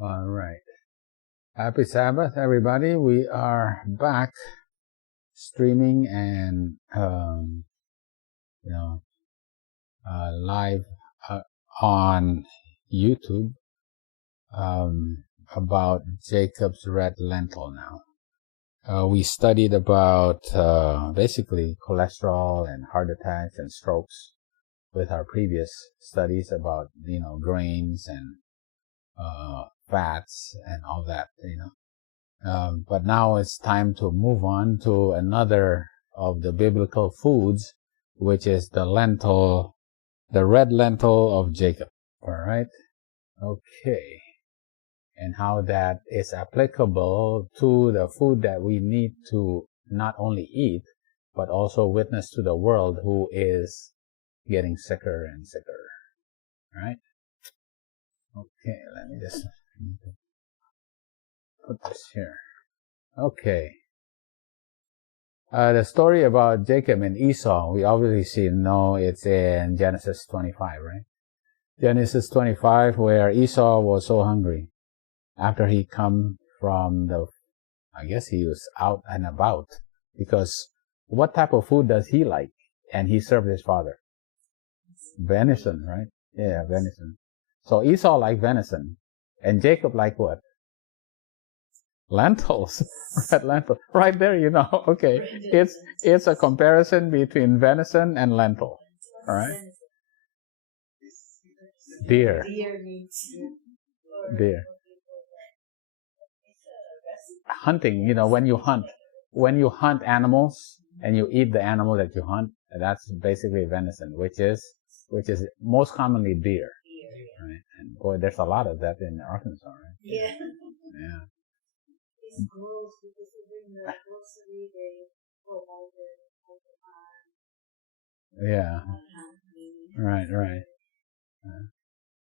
All right. Happy Sabbath, everybody. We are back streaming and, live on YouTube about Jacob's red lentil now. We studied about basically cholesterol and heart attacks and strokes with our previous studies about, grains and fats and all that, but now it's time to move on to another of the biblical foods, which is the lentil, the red lentil of Jacob. All right. Okay. And how that is applicable to the food that we need to not only eat, but also witness to the world who is getting sicker and sicker. All right. Okay. Let me just put this here. Okay. The story about Jacob and Esau, we obviously know it's in Genesis 25, right? Genesis 25, where Esau was so hungry after he come from I guess he was out and about, because what type of food does he like? And he served his father. Venison, right? Yeah, venison. So Esau liked venison, and Jacob liked what? Lentils. Red lentil. Right there, okay. It's a comparison between venison and lentil. All right? Deer. Hunting, when you hunt animals and you eat the animal that you hunt, that's basically venison, which is most commonly deer. Right? And boy, there's a lot of that in Arkansas, right? Yeah. Yeah. It's gross because even the grocery they provide the Right.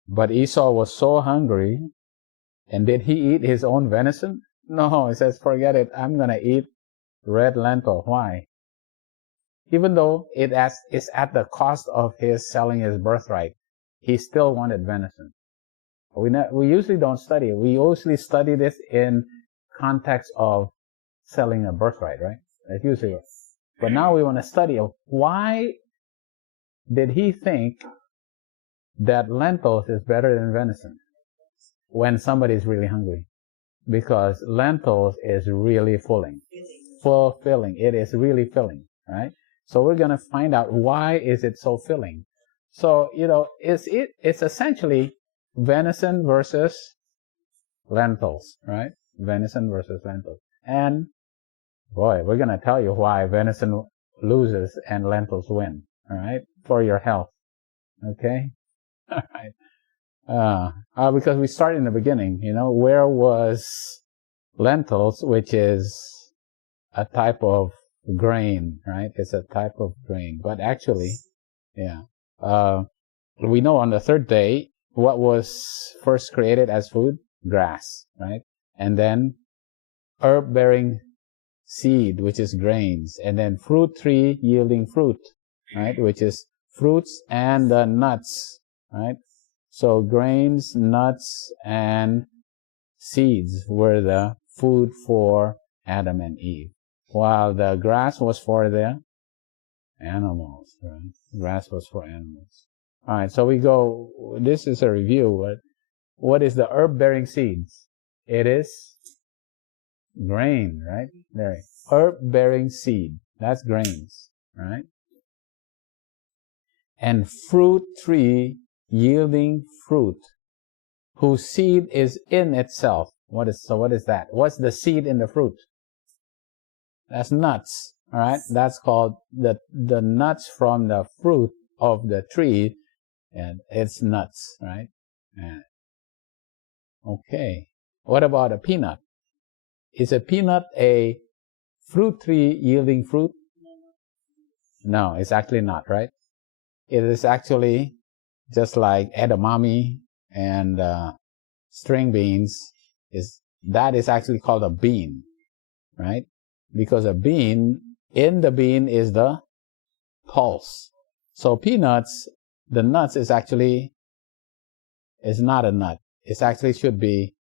But Esau was so hungry, and did he eat his own venison? No, he says, forget it, I'm going to eat red lentil. Why? Even though it's at the cost of his selling his birthright, he still wanted venison. We usually don't study it. We usually study this in context of selling a birthright, right? That's usually. But now we want to study why did he think that lentils is better than venison when somebody's really hungry? Because lentils is really fulfilling. It is really filling, right? So we're going to find out why is it so filling. So, it's essentially venison versus lentils, right? Venison versus lentils. And boy, we're going to tell you why venison loses and lentils win, all right? For your health. Okay? All right. Because we start in the beginning, where was lentils, which is a type of grain, right? It's a type of grain. But actually, we know on the third day, what was first created as food? Grass, right? And then herb-bearing seed, which is grains. And then fruit tree yielding fruit, right? Which is fruits and nuts, right? So grains, nuts, and seeds were the food for Adam and Eve, while the grass was for the animals, right? Grass was for animals. All right, so we go, this is a review. What is the herb-bearing seeds? It is grain, right? There. Herb-bearing seed. That's grains, right? And fruit tree yielding fruit, whose seed is in itself. What is that? What's the seed in the fruit? That's nuts, all right? That's called the nuts from the fruit of the tree, and it's nuts, right? Okay. What about a peanut? Is a peanut a fruit tree yielding fruit? No, it's actually not, right? It is actually just like edamame and string beans. That is actually called a bean, right? Because in the bean is the pulse. So peanuts, the nuts is not a nut. It actually should be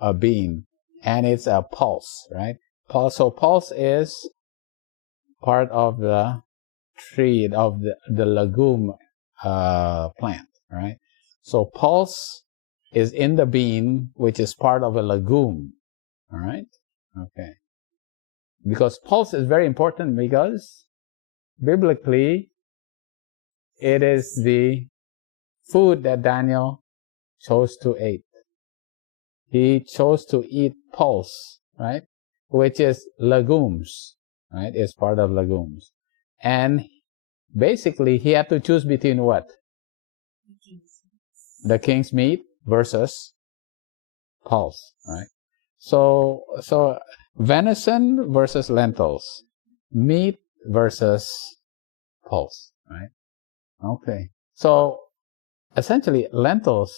a bean, and it's a pulse, right? So pulse is part of the tree, of the legume plant, right? So pulse is in the bean, which is part of a legume, all right? Okay. Because pulse is very important, because biblically it is the food that Daniel chose to eat. He chose to eat pulse, right? Which is legumes, right? It's part of legumes. And basically he had to choose between what? The king's meat versus pulse, right? So venison versus lentils, meat versus pulse, right? Okay. So essentially lentils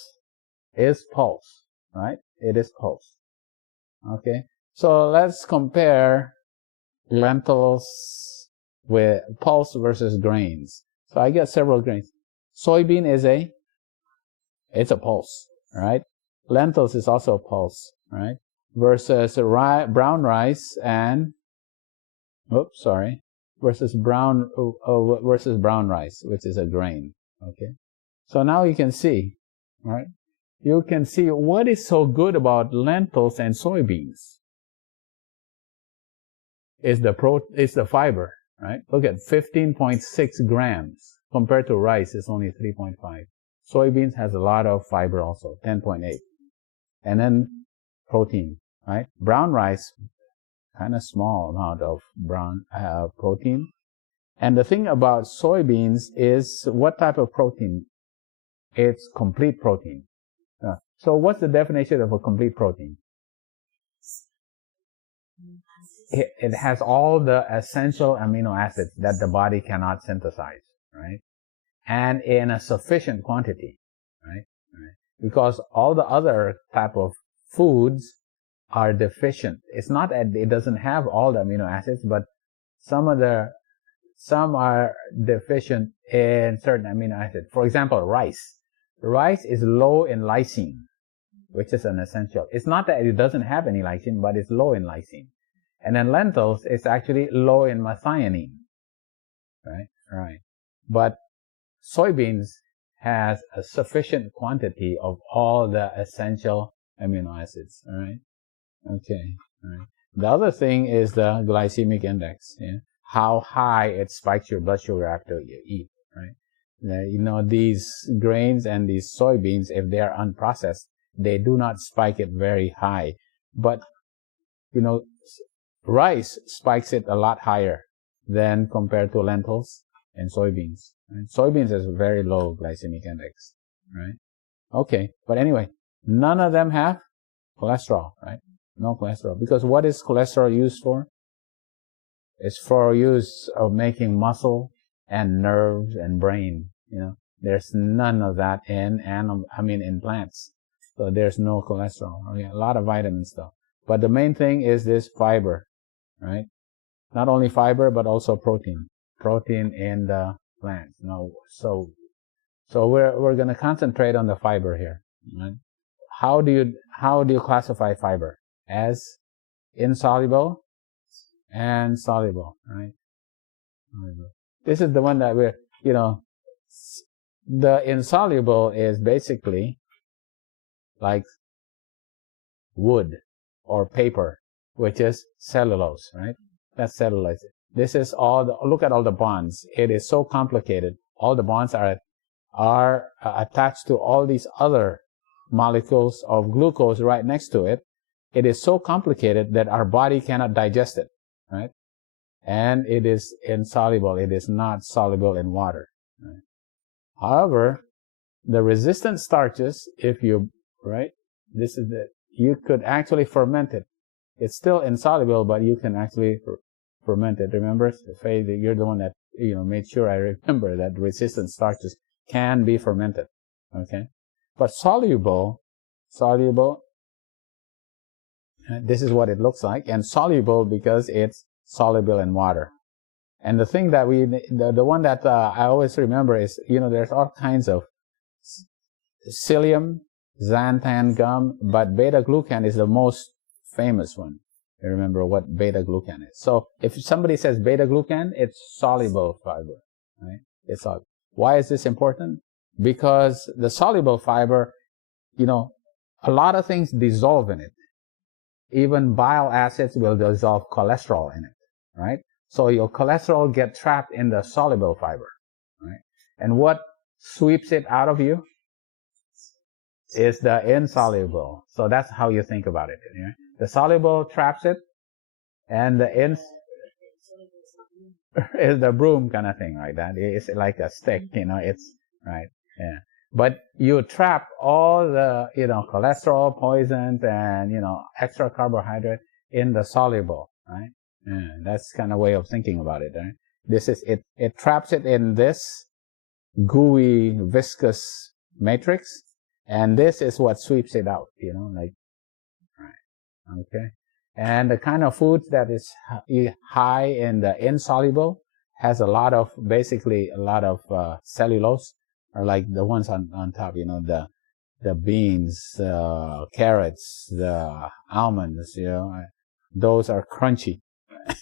is pulse, right? It is pulse. Okay. So let's compare lentils with pulse versus grains. So I get several grains. Soybean it's a pulse, right? Lentils is also a pulse, right? Versus brown rice and, versus brown rice, which is a grain. Okay. So now you can see, right? You can see what is so good about lentils and soybeans. Is the fiber, right? Look at 15.6 grams compared to rice is only 3.5. Soybeans has a lot of fiber also, 10.8. And then protein, right? Brown rice, kind of small amount of protein. And the thing about soybeans is what type of protein? It's complete protein. So what's the definition of a complete protein? It has all the essential amino acids that the body cannot synthesize, right? And in a sufficient quantity, right? Because all the other type of foods are deficient. It's not that it doesn't have all the amino acids, but some are deficient in certain amino acids. For example, rice. Rice is low in lysine, which is an essential. It's not that it doesn't have any lysine, but it's low in lysine. And then lentils is actually low in methionine, right? But soybeans has a sufficient quantity of all the essential amino acids, all right? Okay, all right. The other thing is the glycemic index, how high it spikes your blood sugar after you eat, right? These grains and these soybeans, if they are unprocessed, they do not spike it very high. But, rice spikes it a lot higher than compared to lentils and soybeans. Right? Soybeans has a very low glycemic index, right? Okay, but anyway, none of them have cholesterol, right? No cholesterol. Because what is cholesterol used for? It's for use of making muscle and nerves and brain, There's none of that in plants. So there's no cholesterol. Okay? A lot of vitamins though. But the main thing is this fiber, right? Not only fiber, but also protein. Protein in the plants. So we're going to concentrate on the fiber here. Right? How do you classify fiber? As insoluble and soluble, right? This is the one that the insoluble is basically like wood or paper, which is cellulose, right? That's cellulose. This is look at all the bonds. It is so complicated. All the bonds are attached to all these other molecules of glucose right next to it. It is so complicated that our body cannot digest it, right? And it is insoluble. It is not soluble in water. Right? However, the resistant starches, you could actually ferment it. It's still insoluble, but you can actually ferment it. Remember, Faye, you're the one that made sure I remember that resistant starches can be fermented. Okay, but soluble, this is what it looks like, and soluble because it's soluble in water. And the thing that the one that I always remember is, there's all kinds of psyllium xanthan gum, but beta-glucan is the most famous one. You remember what beta-glucan is. So if somebody says beta-glucan, it's soluble fiber, right? It's soluble. Why is this important? Because the soluble fiber, a lot of things dissolve in it. Even bile acids will dissolve cholesterol in it, right? So your cholesterol gets trapped in the soluble fiber, right? And what sweeps it out of you is the insoluble. So that's how you think about it. Yeah? The soluble traps it, and the is the broom kind of thing, right? That is like a stick, it's right. Yeah. But you trap all the, cholesterol, poisons, and, extra carbohydrate in the soluble, right? Yeah, that's kind of way of thinking about it, right? This is, it traps it in this gooey, viscous matrix, and this is what sweeps it out, right? Okay. And the kind of food that is high in the insoluble has basically a lot of cellulose, or like the ones on top, the beans, carrots, the almonds, those are crunchy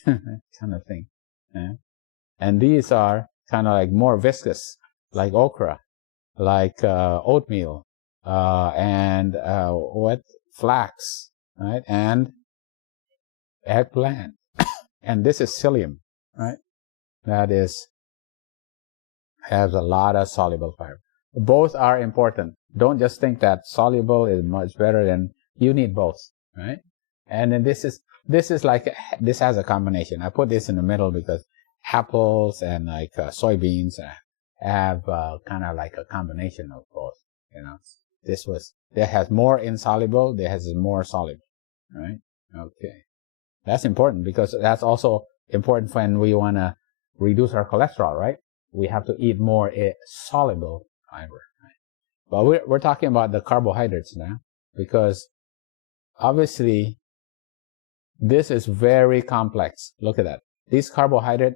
kind of thing. Yeah? And these are kind of like more viscous, like okra, like oatmeal, and flax, right? And eggplant. And this is psyllium, right? That has a lot of soluble fiber. Both are important. Don't just think that soluble is much better than, you need both, right? And then this has a combination. I put this in the middle because apples and like soybeans have kind of like a combination of both, there has more insoluble, there has more soluble, right? Okay. That's important because that's also important when we want to reduce our cholesterol, right? We have to eat more soluble fiber, right? But we're talking about the carbohydrates now, because obviously this is very complex. Look at that. This carbohydrate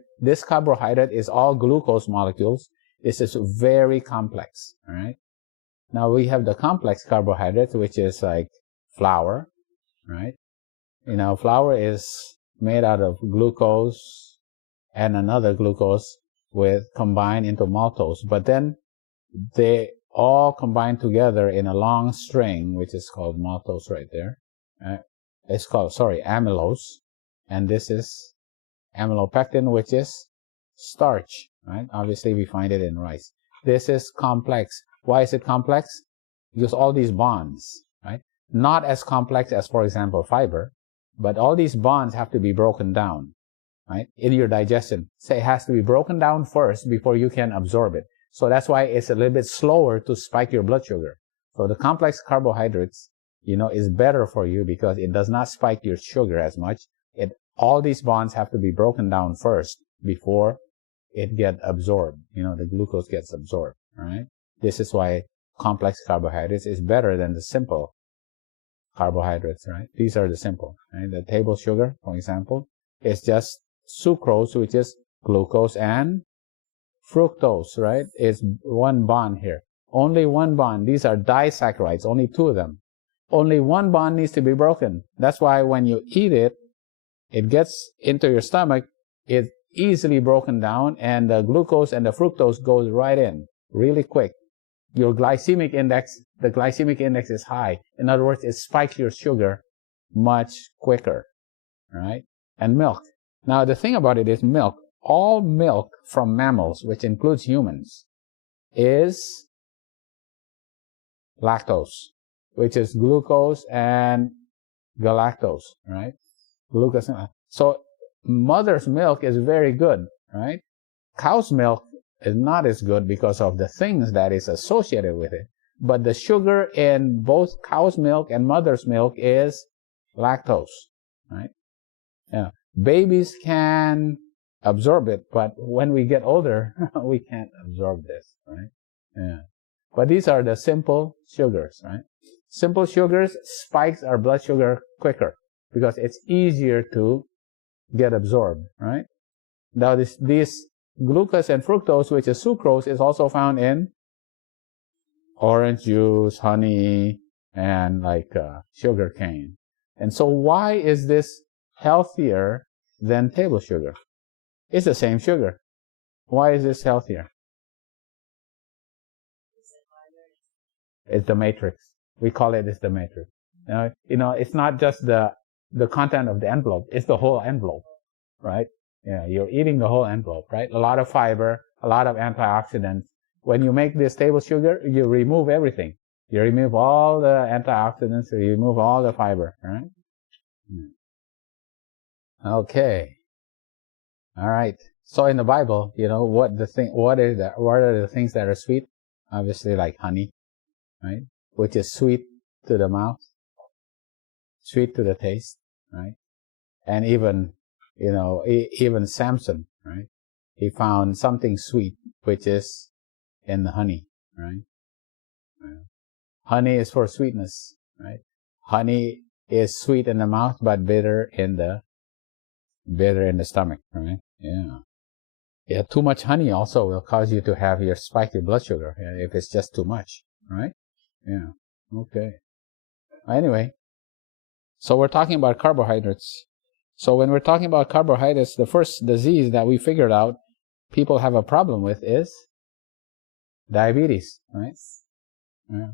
is all glucose molecules. This is very complex, all right? Now we have the complex carbohydrates, which is like flour, right? Flour is made out of glucose and another glucose combined into maltose, but then they all combine together in a long string, which is called maltose right there. It's called, amylose, and this is amylopectin, which is starch, right? Obviously, we find it in rice. This is complex. Why is it complex? Because all these bonds, right? Not as complex as, for example, fiber, but all these bonds have to be broken down, right? In your digestion. So it has to be broken down first before you can absorb it. So that's why it's a little bit slower to spike your blood sugar. So the complex carbohydrates, is better for you because it does not spike your sugar as much. All these bonds have to be broken down first before it gets absorbed. The glucose gets absorbed, right? This is why complex carbohydrates is better than the simple carbohydrates, right? These are the simple, right? The table sugar, for example, is just sucrose, which is glucose and fructose, right? It's one bond here. Only one bond. These are disaccharides, only two of them. Only one bond needs to be broken. That's why when you eat it, it gets into your stomach, it's easily broken down, and the glucose and the fructose goes right in really quick. Your glycemic index, the glycemic index is high. In other words, it spikes your sugar much quicker, right? And milk. Now, the thing about it is milk. All milk from mammals, which includes humans, is lactose, which is glucose and galactose, right? Glucose. So mother's milk is very good, right? Cow's milk is not as good because of the things that is associated with it. But the sugar in both cow's milk and mother's milk is lactose, right? Yeah. Babies can absorb it, but when we get older, we can't absorb this, right? Yeah. But these are the simple sugars, right? Simple sugars spikes our blood sugar quicker because it's easier to get absorbed, right? Now this glucose and fructose, which is sucrose, is also found in orange juice, honey, and like sugar cane. And so why is this healthier than table sugar? It's the same sugar. Why is this healthier? It's the matrix. We call it the matrix. It's not just the content of the envelope. It's the whole envelope, right? Yeah, you're eating the whole envelope, right? A lot of fiber, a lot of antioxidants. When you make this table sugar, you remove everything. You remove all the antioxidants, you remove all the fiber, right? Okay. All right. So in the Bible, what are the things that are sweet? Obviously like honey, right? Which is sweet to the mouth, sweet to the taste, right? And even, even Samson, right? He found something sweet, which is in the honey, right? Honey is for sweetness, right? Honey is sweet in the mouth, but bitter in the stomach, right? Yeah. Yeah, too much honey also will cause you to have your spiky blood sugar if it's just too much, right? Yeah. Okay. Anyway, so we're talking about carbohydrates. So when we're talking about carbohydrates, the first disease that we figured out people have a problem with is diabetes, right? Yeah.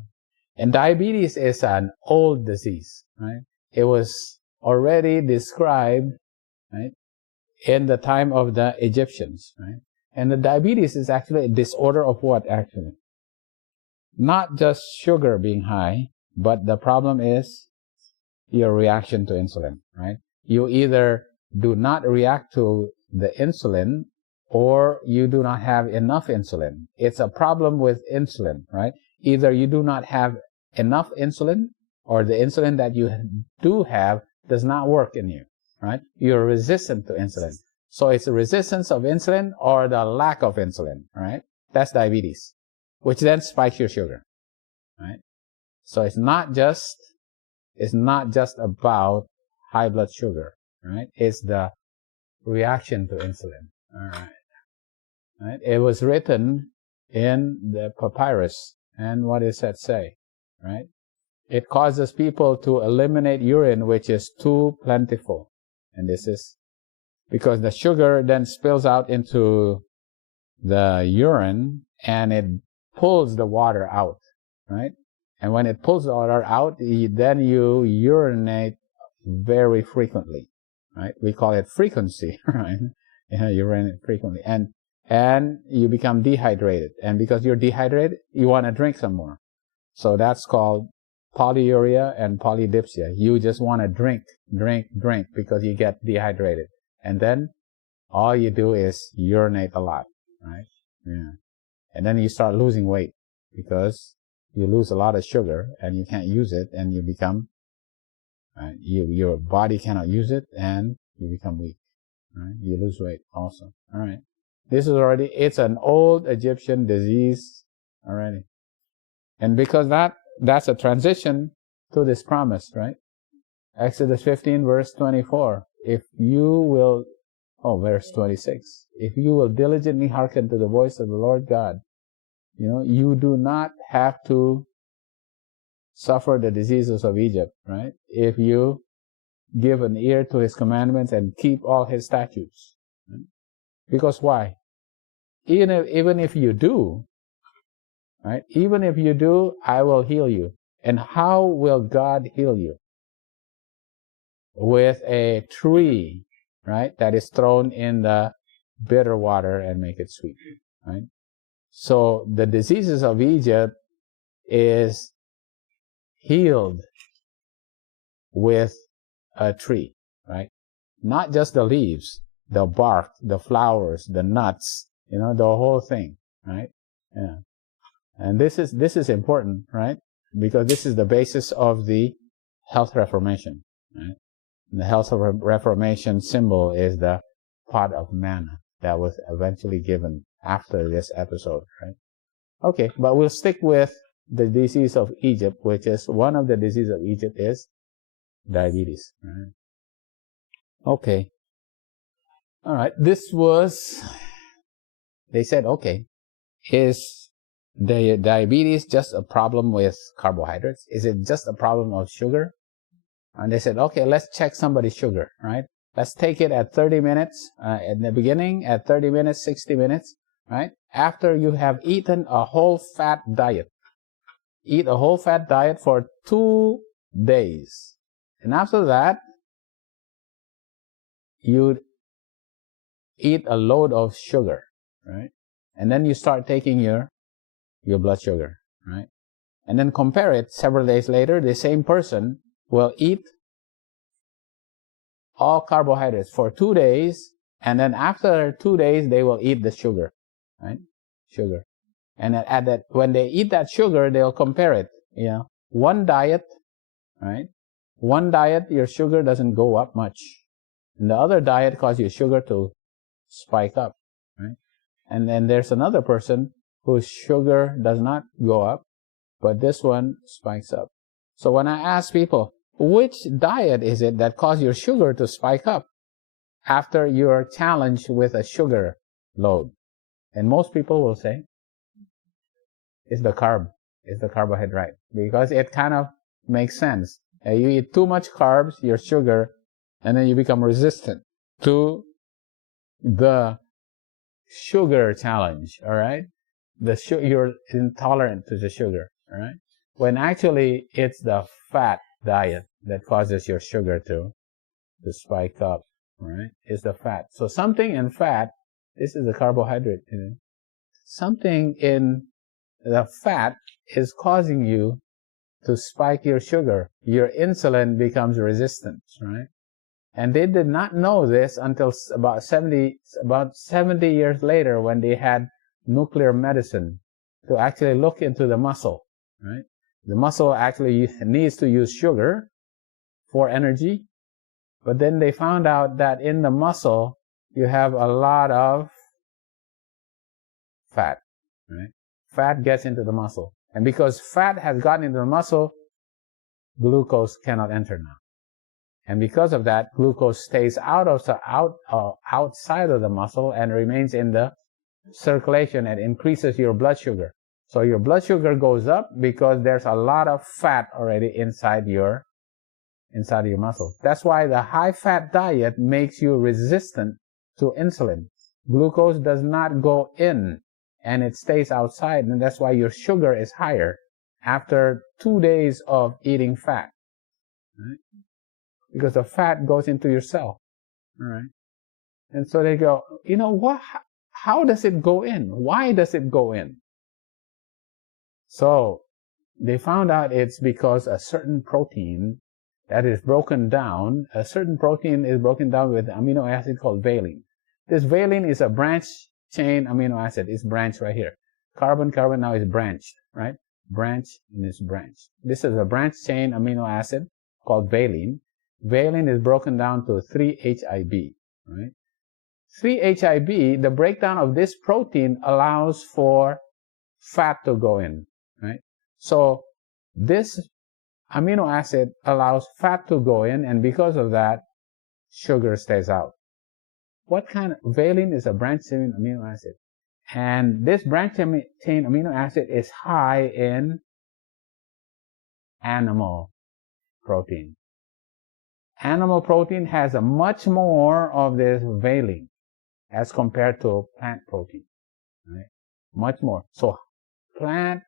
And diabetes is an old disease, right? It was already described, right, in the time of the Egyptians, right? And the diabetes is actually a disorder of what, actually? Not just sugar being high, but the problem is your reaction to insulin, right? You either do not react to the insulin or you do not have enough insulin. It's a problem with insulin, right? Either you do not have enough insulin or the insulin that you do have does not work in you, right? You're resistant to insulin. So it's the resistance of insulin or the lack of insulin, right? That's diabetes, which then spikes your sugar, right? So it's not just about high blood sugar, right? It's the reaction to insulin. All right. Right? It was written in the papyrus. And what does that say? Right? It causes people to eliminate urine, which is too plentiful. And this is because the sugar then spills out into the urine and it pulls the water out, right? And when it pulls the water out, then you urinate very frequently, right? We call it frequency, right? You urinate frequently. And you become dehydrated. And because you're dehydrated, you want to drink some more. So that's called polyuria and polydipsia. You just want to drink because you get dehydrated. And then all you do is urinate a lot, right? Yeah. And then you start losing weight because you lose a lot of sugar and you can't use it and you become, right? Your body cannot use it and you become weak, right? You lose weight also. All right. This is it's an old Egyptian disease already. And because that's a transition to this promise, right? Exodus 15 verse 24. Verse 26. If you will diligently hearken to the voice of the Lord God, you do not have to suffer the diseases of Egypt, right? If you give an ear to his commandments and keep all his statutes. Right? Because why? Even if you do, right? Even if you do, I will heal you. And how will God heal you? With a tree, right? That is thrown in the bitter water and make it sweet, right? So the diseases of Egypt is healed with a tree, right? Not just the leaves, the bark, the flowers, the nuts, the whole thing, right? Yeah. And this is important, right? Because this is the basis of the health reformation, right? And the health reformation symbol is the pot of manna that was eventually given after this episode, right? Okay, but we'll stick with the disease of Egypt, which is one of the diseases of Egypt is diabetes, right? Okay. All right. They said, okay, is the diabetes just a problem with carbohydrates? Is it just a problem of sugar? And they said, okay, let's check somebody's sugar, right? Let's take it at 30 minutes in the beginning, at 30 minutes, 60 minutes, right? After you have eaten a whole fat diet. Eat a whole fat diet for 2 days. And after that, you eat a load of sugar, right? And then you start taking your blood sugar, right? And then compare it several days later, the same person will eat all carbohydrates for 2 days, and then after 2 days, they will eat the sugar, right? Sugar. And at that, when they eat that sugar, they'll compare it, you know. One diet, right? One diet, your sugar doesn't go up much. And the other diet causes your sugar to spike up, right? And then there's another person whose sugar does not go up, but this one spikes up. So when I ask people, which diet is it that causes your sugar to spike up after you're challenged with a sugar load? And most people will say, it's the carbohydrate, because it kind of makes sense. You eat too much carbs, your sugar, and then you become resistant to the sugar challenge, all right? You're intolerant to the sugar, all right? When actually it's the fat diet that causes your sugar to spike up, right? It's the fat. So something in fat, this is a carbohydrate, you know? Something in the fat is causing you to spike your sugar. Your insulin becomes resistant, right? And they did not know this until about 70 years later, when they had nuclear medicine to actually look into the muscle, right? The muscle actually needs to use sugar for energy, but then they found out that in the muscle, you have a lot of fat, right? Fat gets into the muscle. And because fat has gotten into the muscle, glucose cannot enter now. And because of that, glucose stays outside of the muscle and remains in the circulation and increases your blood sugar. So your blood sugar goes up because there's a lot of fat already inside your muscle. That's why the high-fat diet makes you resistant to insulin. Glucose does not go in, and it stays outside, and that's why your sugar is higher after 2 days of eating fat, right? Because the fat goes into your cell, all right? And so they go, you know what? How does it go in? Why does it go in? So they found out it's because a certain protein that is broken down, a certain protein is broken down with amino acid called valine. This valine is a branch chain amino acid. It's branched right here. Carbon now is branched, right? Branch and it's branched. This is a branch chain amino acid called valine. Valine is broken down to 3-HIB, right? 3-HIB, the breakdown of this protein allows for fat to go in, right? So this amino acid allows fat to go in, and because of that, sugar stays out. What kind of valine is a branched chain amino acid? And this branched chain amino acid is high in animal protein. Animal protein has a much more of this valine as compared to plant protein, right? Much more. So plant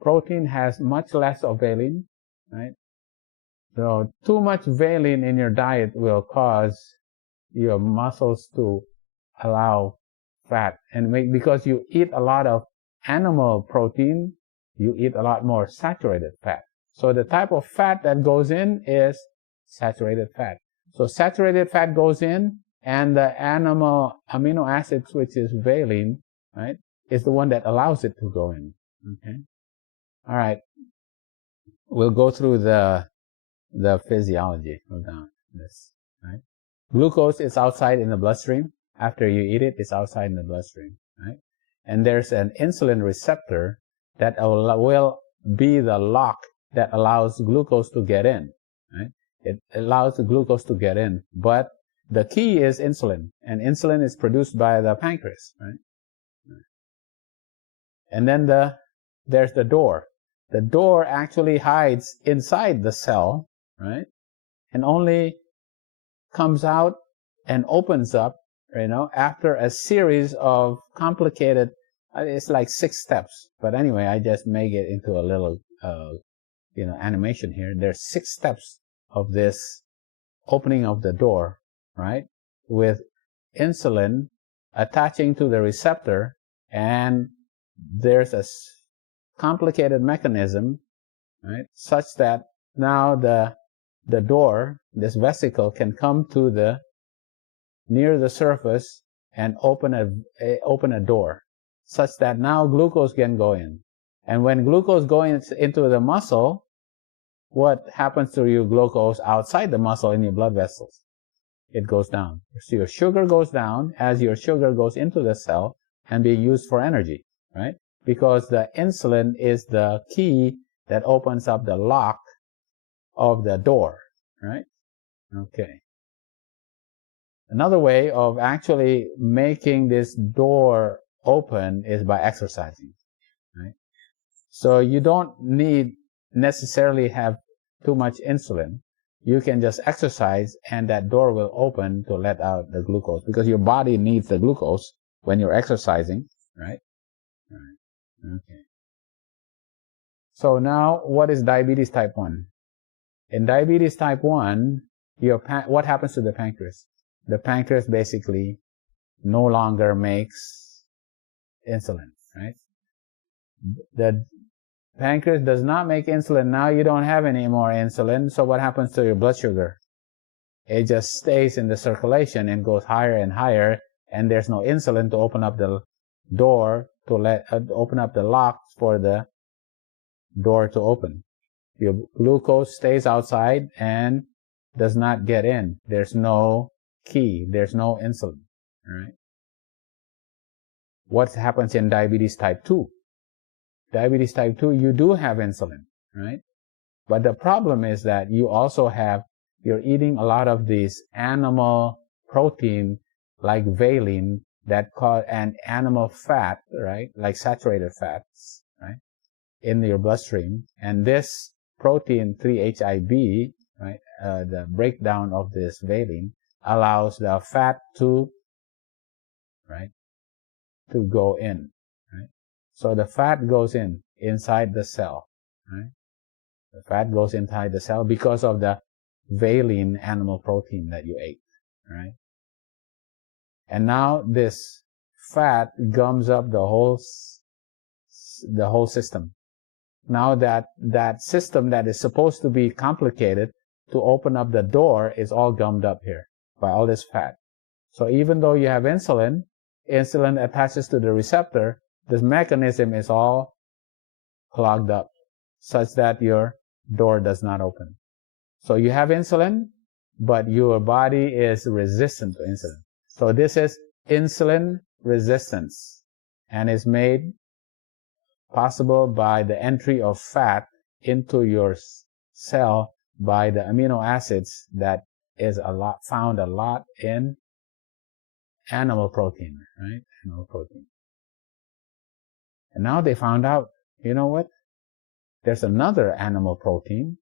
protein has much less of valine, right? So too much valine in your diet will cause your muscles to allow fat, and because you eat a lot of animal protein, you eat a lot more saturated fat. So the type of fat that goes in is saturated fat. So saturated fat goes in, and the animal amino acids, which is valine, right, is the one that allows it to go in. Okay. All right. We'll go through the physiology of this, right? Glucose is outside in the bloodstream. After you eat it, it's outside in the bloodstream, right? And there's an insulin receptor that will be the lock that allows glucose to get in, right? It allows the glucose to get in, but the key is insulin, and insulin is produced by the pancreas, right? And then there's the door. The door actually hides inside the cell, right? And only comes out and opens up, after a series of complicated, it's like 6 steps. But anyway, I just make it into a little, animation here. There's 6 steps of this opening of the door, right? With insulin attaching to the receptor, and there's a complicated mechanism, right? Such that now the door, this vesicle, can come to near the surface and open a door, such that now glucose can go in. And when glucose goes into the muscle, what happens to your glucose outside the muscle in your blood vessels? It goes down. So your sugar goes down as your sugar goes into the cell and being used for energy, right? Because the insulin is the key that opens up the lock of the door, right? Okay. Another way of actually making this door open is by exercising, right? So you don't need necessarily have too much insulin. You can just exercise and that door will open to let out the glucose, because your body needs the glucose when you're exercising, right? Right. Okay. So now, what is diabetes type 1? In diabetes type 1, what happens to the pancreas? The pancreas basically no longer makes insulin, right? The pancreas does not make insulin. Now you don't have any more insulin. So what happens to your blood sugar? It just stays in the circulation and goes higher and higher, and there's no insulin to open up the door to open up the lock for the door to open. Your glucose stays outside and does not get in. There's no key. There's no insulin. All right. What happens in diabetes type 2? Diabetes type 2, you do have insulin, right? But the problem is that you're eating a lot of these animal protein like valine and animal fat, right? Like saturated fats, right? In your bloodstream. And this protein 3-HIB, right? The breakdown of this valine allows the fat to go in, right? So the fat goes inside the cell, right? The fat goes inside the cell because of the valine animal protein that you ate, right? And now this fat gums up the whole system. Now that system that is supposed to be complicated to open up the door is all gummed up here by all this fat. So even though you have insulin attaches to the receptor, this mechanism is all clogged up such that your door does not open. So you have insulin, but your body is resistant to insulin. So this is insulin resistance, and is made possible by the entry of fat into your cell by the amino acids that is found a lot in animal protein, right? Animal protein. And now they found out, you know what? There's another animal protein,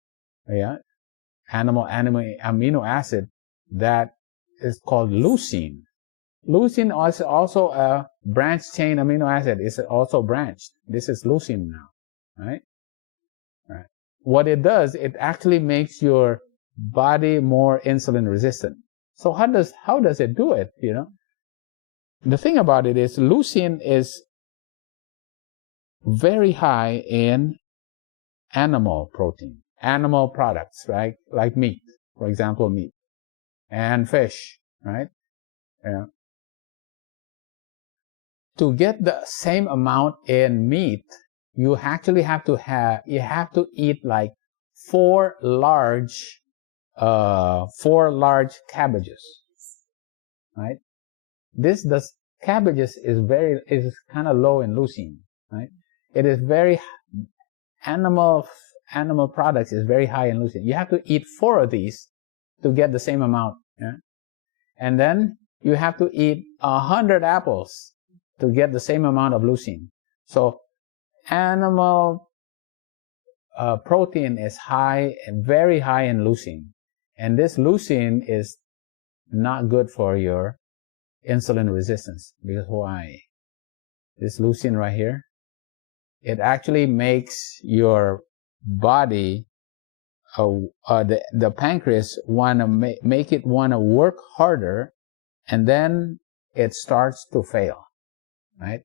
amino acid that is called leucine. Leucine is also a branched chain amino acid. It's also branched. This is leucine now, right? Right. What it does, it actually makes your body more insulin resistant. So how does it do it? The thing about it is leucine is very high in animal protein, animal products, right? Like meat, for example, meat and fish, right? Yeah. To get the same amount in meat, you actually have to eat like 4 large cabbages, right? Cabbages is kind of low in leucine, right? It is very animal products is very high in leucine. You have to eat 4 of these to get the same amount, yeah? And then you have to eat 100 apples to get the same amount of leucine. So animal protein is high, very high in leucine. And this leucine is not good for your insulin resistance. Because why? This leucine right here, it actually makes your body, the pancreas, want to make it want to work harder, and then it starts to fail, right?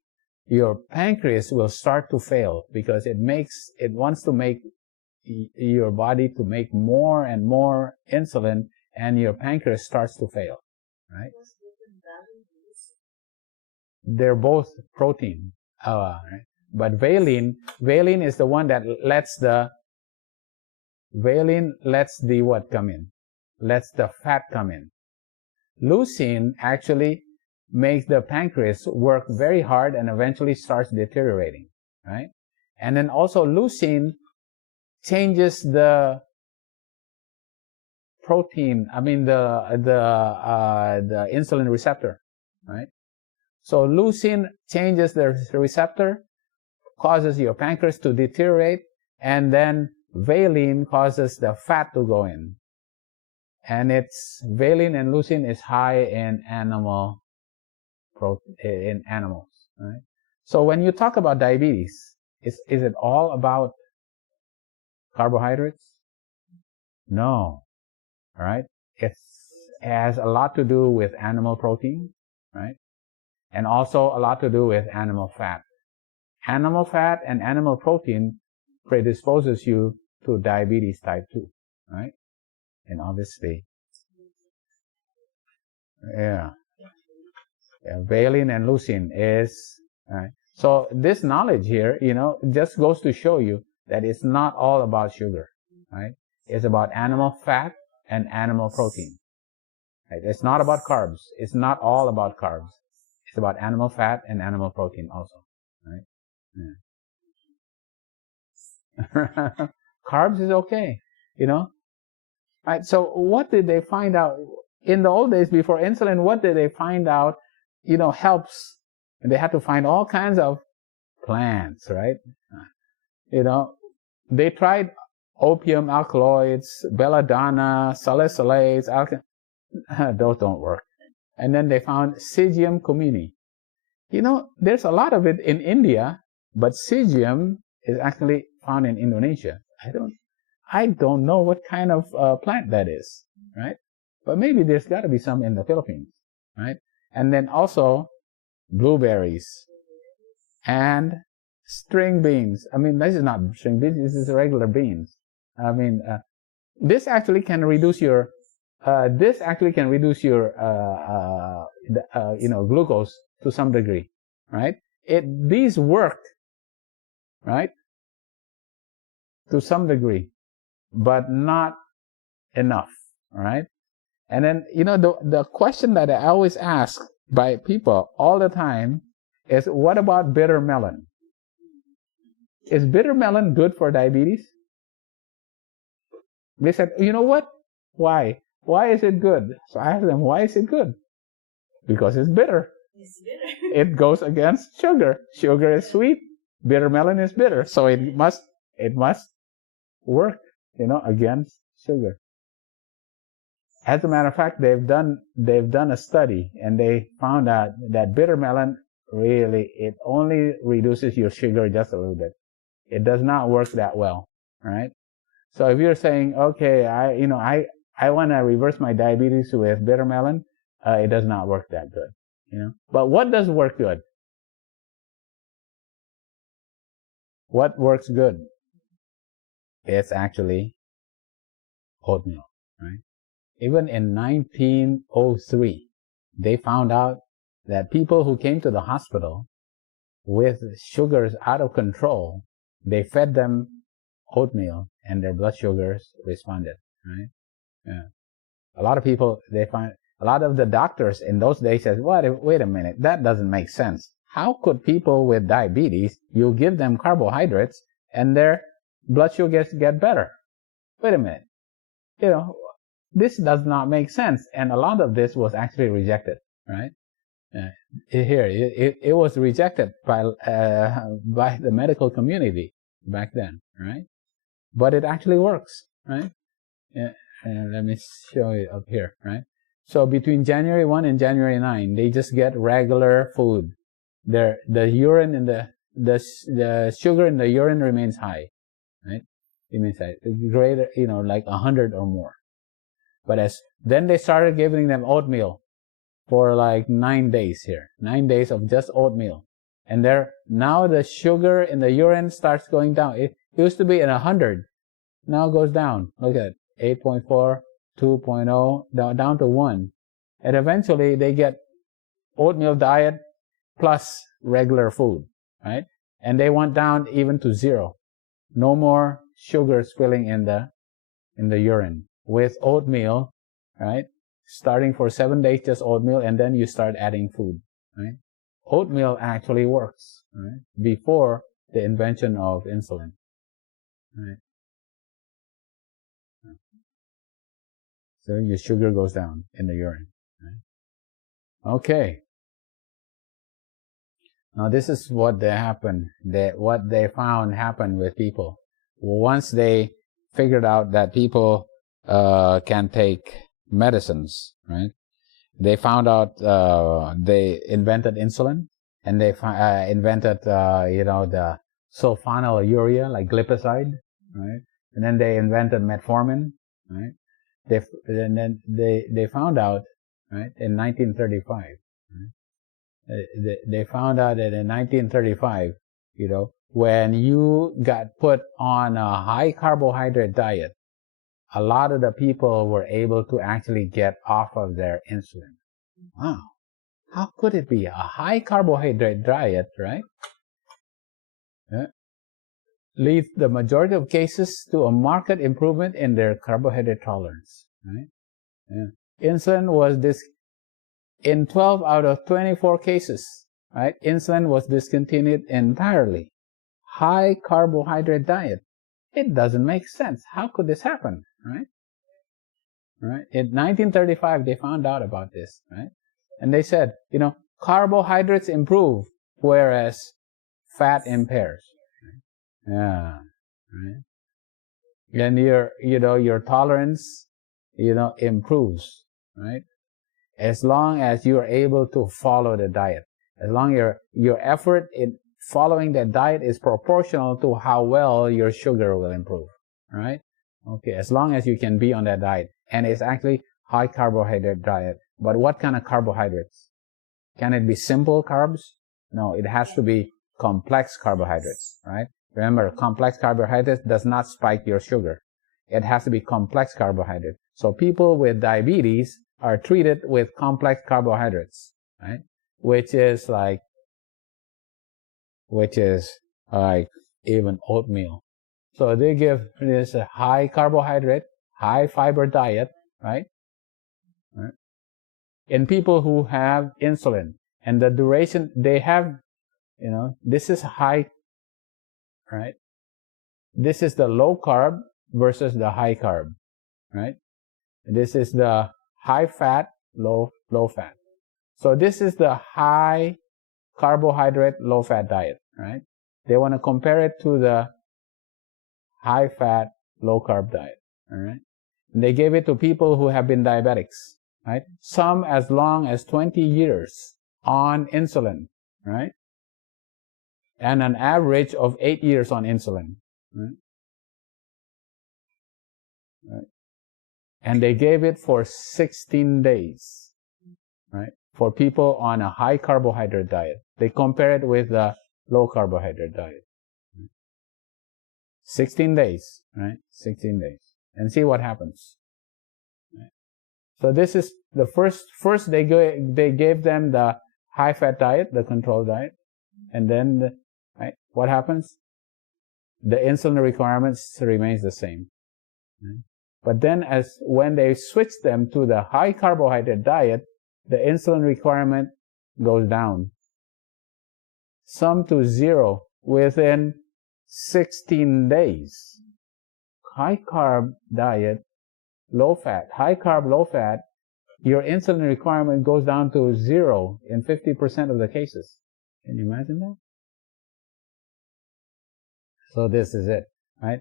Your pancreas will start to fail because it wants to make your body to make more and more insulin, and your pancreas starts to fail, right? They're both protein, right? But valine is the one that lets the what come in? Lets the fat come in. Leucine actually makes the pancreas work very hard and eventually starts deteriorating, right? And then also leucine changes the protein, the insulin receptor, right? So leucine changes the receptor, causes your pancreas to deteriorate, and then valine causes the fat to go in. And valine and leucine is high in animals, right? So when you talk about diabetes, is it all about carbohydrates? No, all right? It has a lot to do with animal protein, right? And also a lot to do with animal fat. Animal fat and animal protein predisposes you to diabetes type 2, right? And obviously, valine and leucine is, right? So this knowledge here, just goes to show you that it's not all about sugar, right? It's about animal fat and animal protein. Right? It's not about carbs. It's not all about carbs. It's about animal fat and animal protein also, right? Yeah. Carbs is okay, Right? So what did they find out in the old days before insulin? What did they find out, helps? And they had to find all kinds of plants, right? They tried opium alkaloids, belladonna, salicylates, those don't work. And then they found Syzygium communis. There's a lot of it in India, but Syzygium is actually found in Indonesia. I don't know what kind of plant that is, right? But maybe there's got to be some in the Philippines, right? And then also blueberries and string beans. This is not string beans. This is regular beans. This actually can reduce your glucose to some degree, right? These work, right, to some degree, but not enough, all right? And then, the question that I always ask by people all the time is, what about bitter melon? Is bitter melon good for diabetes? They said, you know what? Why? Why is it good? So I asked them, why is it good? Because it's bitter. It's bitter. It goes against sugar. Sugar is sweet. Bitter melon is bitter. So it must work, against sugar. As a matter of fact, they've done a study, and they found out that bitter melon it only reduces your sugar just a little bit. It does not work that well, right? So if you're saying, okay, I want to reverse my diabetes with bitter melon, it does not work that good, But what does work good? What works good? It's actually oatmeal, right? Even in 1903, they found out that people who came to the hospital with sugars out of control, they fed them oatmeal and their blood sugars responded, right? Yeah. A lot of the doctors in those days said, wait a minute, that doesn't make sense. How could people with diabetes, you give them carbohydrates and their blood sugars get better? Wait a minute. This does not make sense. And a lot of this was actually rejected, right? Here, it was rejected by the medical community back then, right? But it actually works, right? Let me show you up here, right? So between January 1 and January 9, they just get regular food. The urine in the sugar in the urine remains high, right? It means that greater, like 100 or more. But then they started giving them oatmeal for like 9 days here, 9 days of just oatmeal, and now the sugar in the urine starts going down. It used to be in 100, now it goes down. Look at 8.4, 2.0, down to 1, and eventually they get oatmeal diet plus regular food, right? And they went down even to 0. No more sugar spilling in the urine with oatmeal, right? Starting for 7 days just oatmeal, and then you start adding food, right? Oatmeal actually works, right? Before the invention of insulin, right? So your sugar goes down in the urine, right? Okay. Now this is what what they found happened with people. Once they figured out that people can take medicines, right? They found out they invented insulin, and they invented the sulfonylurea, like glipizide, right? And then they invented metformin, right? And then they found out, right, in 1935, right? They found out that in 1935, when you got put on a high carbohydrate diet, a lot of the people were able to actually get off of their insulin. Wow. How could it be? A high carbohydrate diet, right? Leads the majority of cases to a marked improvement in their carbohydrate tolerance, right? Insulin was in 12 out of 24 cases, right? Insulin was discontinued entirely. High carbohydrate diet. It doesn't make sense. How could this happen, right? Right? In 1935, they found out about this, right? And they said, carbohydrates improve, whereas fat impairs. Yeah, right? And your tolerance, improves, right? As long as you are able to follow the diet. As long as your effort in following that diet is proportional to how well your sugar will improve, right? Okay, as long as you can be on that diet. And it's actually high carbohydrate diet. But what kind of carbohydrates? Can it be simple carbs? No, it has to be complex carbohydrates, right? Remember, complex carbohydrates does not spike your sugar. It has to be complex carbohydrate. So people with diabetes are treated with complex carbohydrates, right? Which is like even oatmeal. So they give this a high carbohydrate, high fiber diet, right? In people who have insulin, and the duration they have, this is high, right? This is the low carb versus the high carb, right? This is the high fat, low fat. So this is the high carbohydrate, low fat diet, right? They want to compare it to the high fat, low carb diet, all right? And they gave it to people who have been diabetics, right? Some as long as 20 years on insulin, right? And an average of 8 years on insulin, right? Right. And they gave it for 16 days, right? For people on a high carbohydrate diet. They compare it with the low carbohydrate diet. 16 days, right? 16 days. And see what happens. Right? So this is the first they gave them the high fat diet, the control diet. And then, right? What happens? The insulin requirements remains the same. Right? But then when they switch them to the high carbohydrate diet, the insulin requirement goes down. Some to 0 within 16 days. High carb diet, low fat, high carb, low fat, your insulin requirement goes down to 0 in 50% of the cases. Can you imagine that? So this is it, right?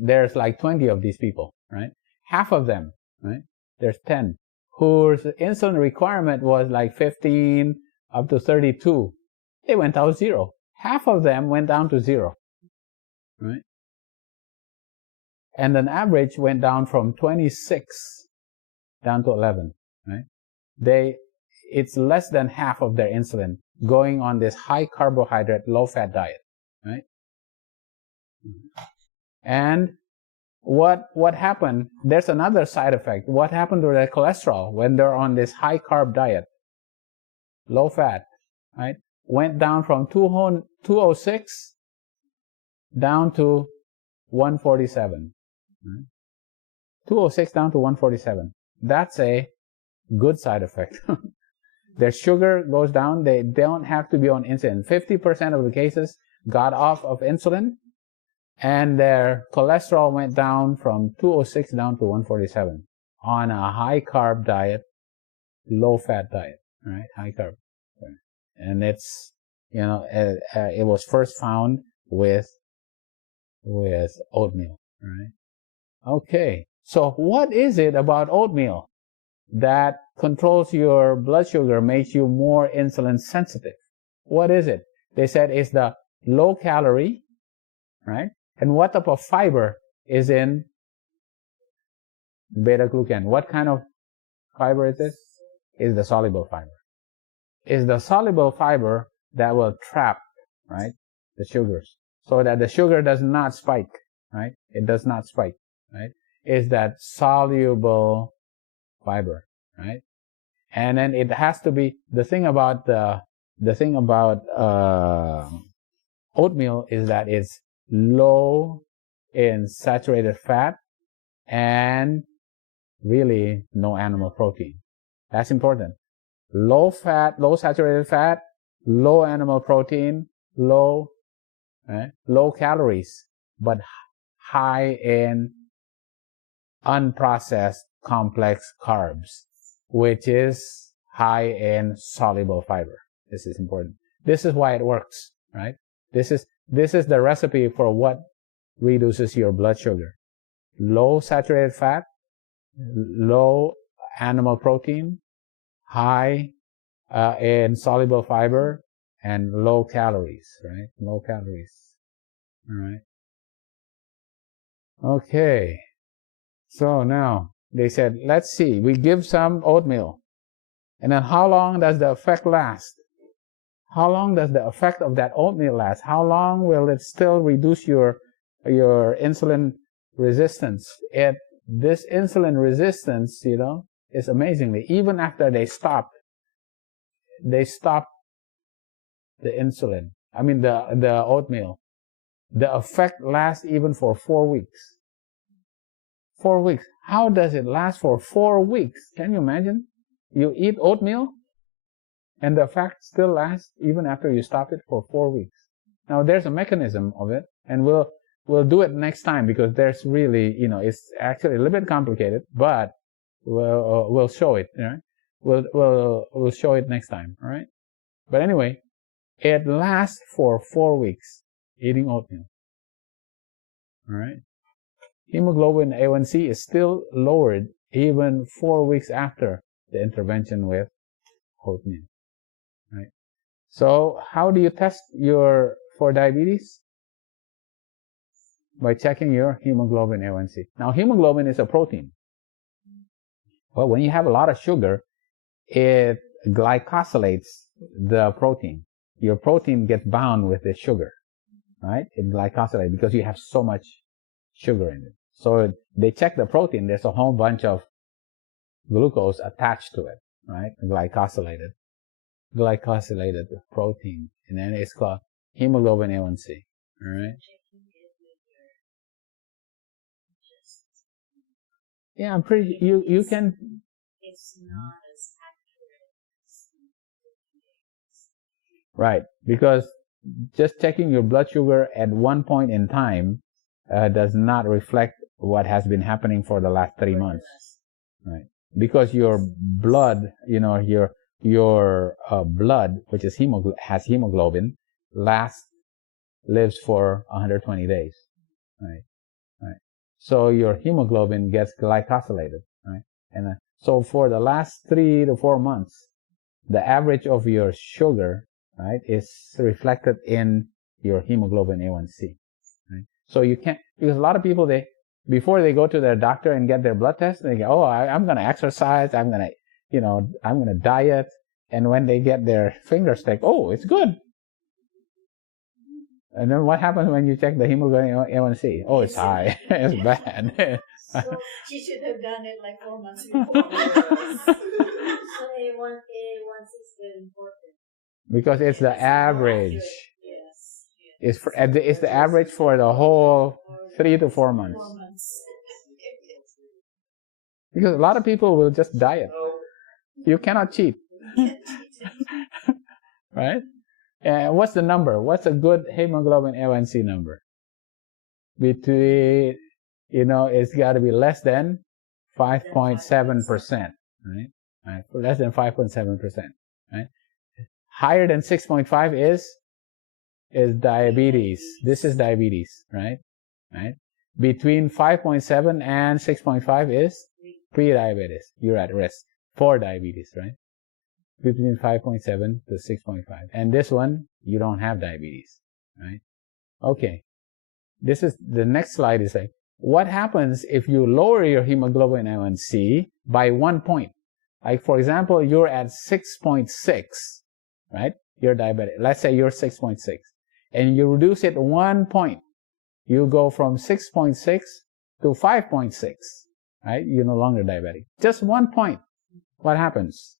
There's like 20 of these people, right? Half of them, right? There's 10 whose insulin requirement was like 15 up to 32. They went out 0. Half of them went down to 0, right? And an average went down from 26 down to 11, right? It's less than half of their insulin going on this high carbohydrate, low fat diet, right? And what happened? There's another side effect. What happened to their cholesterol when they're on this high carb diet, low fat, right? Went down from 206 down to 147. Right? 206 down to 147. That's a good side effect. Their sugar goes down. They don't have to be on insulin. 50% of the cases got off of insulin, and their cholesterol went down from 206 down to 147 on a high carb diet, low fat diet, right? High carb. And it's, it was first found with oatmeal, right? Okay. So what is it about oatmeal that controls your blood sugar, makes you more insulin sensitive? What is it? They said it's the low calorie, right? And what type of fiber is in beta-glucan? What kind of fiber is this? Is the soluble fiber. Is the soluble fiber that will trap, right, the sugars, so that the sugar does not spike, right? It does not spike, right? Is that soluble fiber, right? And then it has to be, the thing about oatmeal is that it's low in saturated fat and really no animal protein. That's important. Low fat, low saturated fat, low animal protein, low calories, but high in unprocessed complex carbs, which is high in soluble fiber. This is important. This is why it works, right? This is the recipe for what reduces your blood sugar. Low saturated fat, low animal protein, high in soluble fiber, and low calories, right? Low calories. All right. Okay. So now they said, let's see, we give some oatmeal. And then how long does the effect last? How long does the effect of that oatmeal last? How long will it still reduce your insulin resistance? This insulin resistance, is amazingly, even after they stop the insulin, the oatmeal, the effect lasts even for 4 weeks. 4 weeks. How does it last for 4 weeks? Can you imagine? You eat oatmeal, and the effect still lasts even after you stop it for 4 weeks. Now, there's a mechanism of it, and we'll do it next time, because there's really, it's actually a little bit complicated, but we'll show it. Right? We'll show it next time. All right. But anyway, it lasts for 4 weeks eating oatmeal. All right. Hemoglobin A1C is still lowered even 4 weeks after the intervention with oatmeal. Right. So how do you test for diabetes? By checking your hemoglobin A1C. Now, hemoglobin is a protein. Well, when you have a lot of sugar, it glycosylates the protein. Your protein gets bound with the sugar, right? It glycosylates because you have so much sugar in it. So they check the protein. There's a whole bunch of glucose attached to it, right? Glycosylated protein, and then it's called hemoglobin A1C. All right. Yeah, I'm pretty. You can. It's not as accurate as right, because just checking your blood sugar at one point in time does not reflect what has been happening for the last 3 months. Right. because your blood, your blood, which is has hemoglobin, lives for 120 days, right? Right. So your hemoglobin gets glycosylated, right? And so for the last 3 to 4 months, the average of your sugar, right, is reflected in your hemoglobin A1C, right? So you can't, because a lot of people, before they go to their doctor and get their blood test, they go, oh, I'm going to exercise, I'm going to diet. And when they get their finger stick, oh, it's good. And then what happens when you check the hemoglobin A1C? Oh, it's high. It's bad. So she should have done it like 4 months before. So A1C is very important. Because it's the average. Yes. It's the average for the whole 3 to 4 months. Because a lot of people will just diet. You cannot cheat. Right? And what's the number? What's a good hemoglobin A1C number? Between, it's got to be less than 5.7%, right? Less than 5.7%, right? Higher than 6.5 is diabetes. This is diabetes, right? Right? Between 5.7 and 6.5 is pre-diabetes. You're at risk for diabetes, right? Between 5.7 to 6.5. And this one, you don't have diabetes, right? Okay. This is, the next slide is like, what happens if you lower your hemoglobin A1C by 1 point? Like, for example, you're at 6.6, right? You're diabetic. Let's say you're 6.6. And you reduce it 1 point. You go from 6.6 to 5.6, right? You're no longer diabetic. Just 1 point. What happens?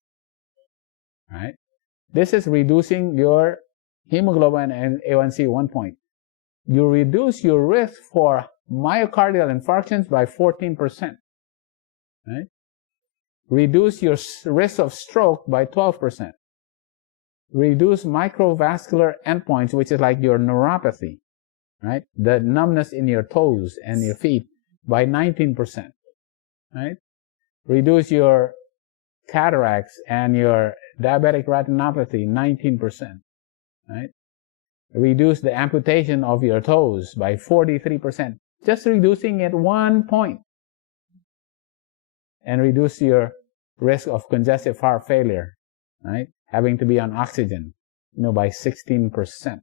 Right? This is reducing your hemoglobin and A1C 1 point. You reduce your risk for myocardial infarctions by 14%. Right? Reduce your risk of stroke by 12%. Reduce microvascular endpoints, which is like your neuropathy, right? The numbness in your toes and your feet by 19%, right? Reduce your cataracts and your diabetic retinopathy 19%, right? Reduce the amputation of your toes by 43%, just reducing it 1 point. And reduce your risk of congestive heart failure, right? Having to be on oxygen, by 16%,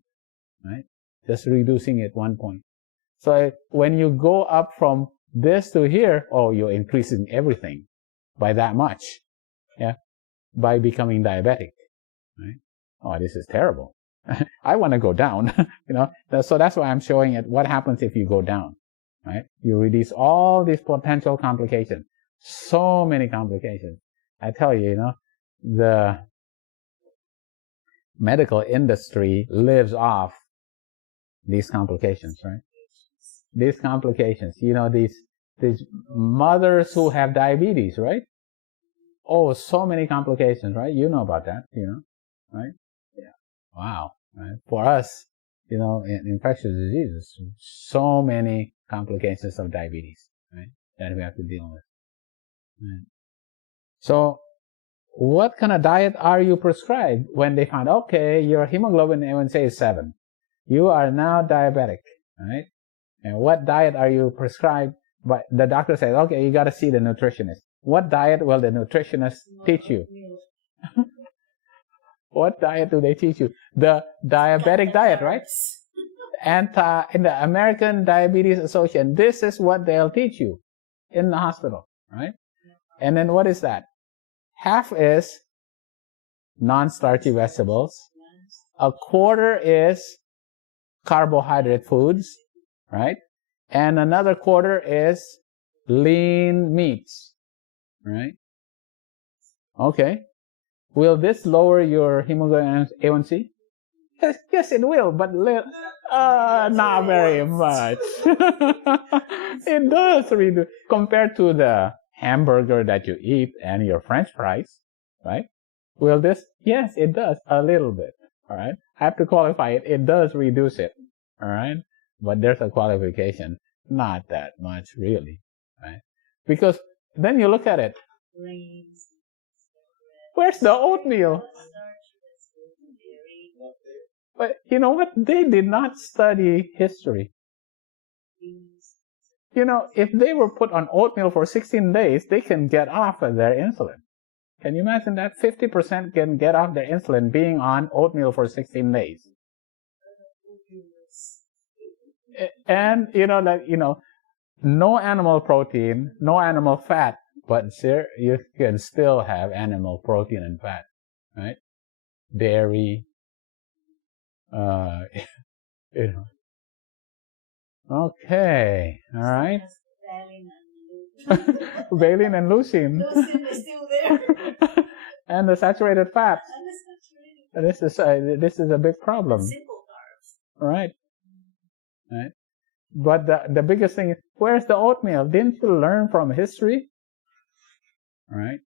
right? Just reducing it 1 point. So when you go up from this to here, oh, you're increasing everything by that much, yeah, by becoming diabetic, right? Oh, this is terrible. I want to go down, So that's why I'm showing it. What happens if you go down, right? You reduce all these potential complications. So many complications. I tell you, the medical industry lives off these complications, right? These complications, these mothers who have diabetes, right? Oh, so many complications, right? You know about that, right? Yeah. Wow. Right? For us, in infectious diseases, so many complications of diabetes, right? That we have to deal with. Right? So, what kind of diet are you prescribed when they find, okay, your hemoglobin A1C is 7. You are now diabetic, right? And what diet are you prescribed? But the doctor says, okay, you got to see the nutritionist. What diet will the nutritionist teach you? What diet do they teach you? The diabetic diet, right? In the American Diabetes Association, this is what they'll teach you in the hospital, right? And then what is that? Half is non-starchy vegetables. A quarter is carbohydrate foods, right? And another quarter is lean meats, right? Okay. Will this lower your hemoglobin A1C? Yes, it will, but not very much. It does reduce compared to the hamburger that you eat and your French fries, right? Will this? Yes, it does a little bit. All right. I have to qualify it. It does reduce it. All right. But there's a qualification. Not that much, really, right? Because then you look at it. grains. Where's the oatmeal? But you know what? They did not study history. You know, if they were put on oatmeal for 16 days, they can get off of their insulin. Can you imagine that? 50% can get off their insulin being on oatmeal for 16 days. And, no animal protein, no animal fat, but you can still have animal protein and fat, right? Dairy, Okay, all right. Valine and leucine. Leucine is still there. And the saturated fats. This is a big problem. Simple carbs. Right. But the biggest thing is, where's the oatmeal? Didn't you learn from history? Right.